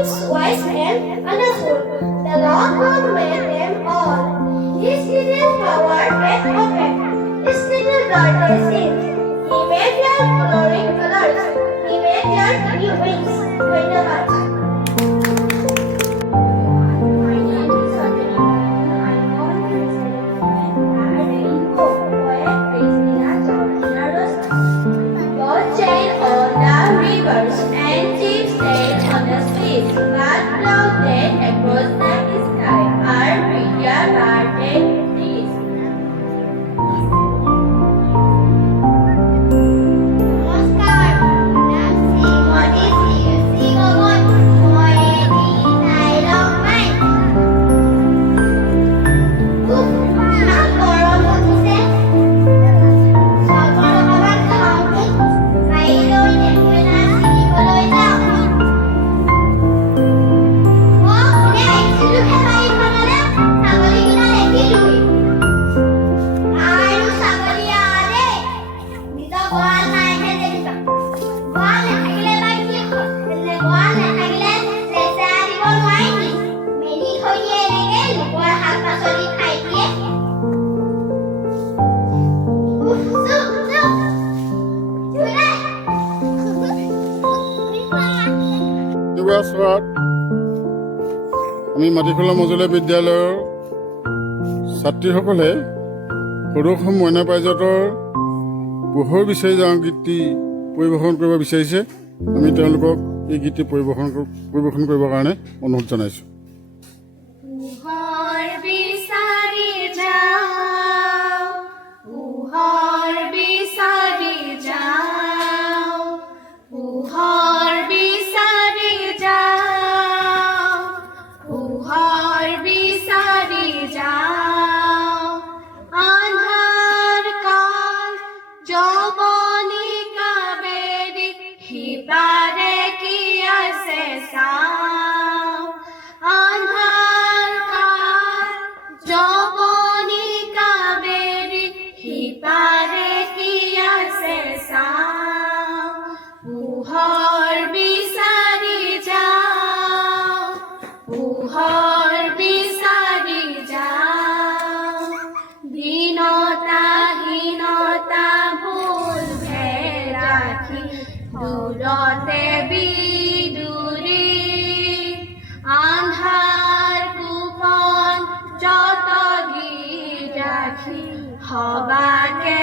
once wise and understood. The Lord God made them all. His little flower get open. His little daughter sings. He made their glowing colors. He made their new wings. ধন্যবাদ। My name is Sanjana. I born in Rainbow, where Christina Georgina Rosa. God sailed on the rivers and ships sailed on the seas, but floated across the sky are meteor garden trees. নমস্কার, নাম শ্রীমতী শ্রী গগৈ, মই এটি নাইলং মাই। ইমান গৰম উঠিছে, চৰকাৰৰ ক'ৰবাত খাওঁনি, বাৰীলৈ নেমুটেঙা ছিঙিবলৈ যাওঁ। কোনে আহিছিলোহে বাৰীখনলৈ, ছাগলীকেইটা দেখিলোহি। আৰু ছাগলী আলে নিজৰ গঁৰাল নাইহে যেনিবা। গঁৰাল নাথাকিলে বা কি হয়? গঁৰাল নাথাকিলে লেতেৰা দিব নোৱাৰি নি? মেলি থৈ দিয়ে এনেকে, লোকৰ শাক পাচলি খাই দিয়ে। উফ, চুপ, চুপ। চুপ যোগাচৰত আমি মাটিখোলা মজলীয়া বিদ্যালয়ৰ ছাত্ৰীসকলে সৰুসম মইনা পাৰিজাতৰ পোহৰ বিচাৰি যাওঁ গীতটি পৰিৱেশন কৰিব বিচাৰিছে। আমি তেওঁলোকক এই গীতটি পৰিৱেশন কৰিবৰ কাৰণে অনুৰোধ জনাইছোঁ। পোহৰ বিচাৰি যাওঁ, পোহৰ বিচাৰি যাওঁ, পোহৰ বিচাৰি যাওঁ, পোহৰ বিচাৰি যাওঁ। আন্ধাৰ কাল যৱনিকা বেৰি সিপাৰে কি আছে চাওঁ। আন্ধাৰ কাল যৱনিকা বেৰি সিপাৰে কি আছে চাওঁ। পোহৰ বিচাৰি যাওঁ, পোহৰ বিচাৰি যাওঁ। দীনতা ভুল ৰাখি দূৰতে বিদুৰী। আন্ধাৰ কোপন যত গীত ৰাখি সবাকে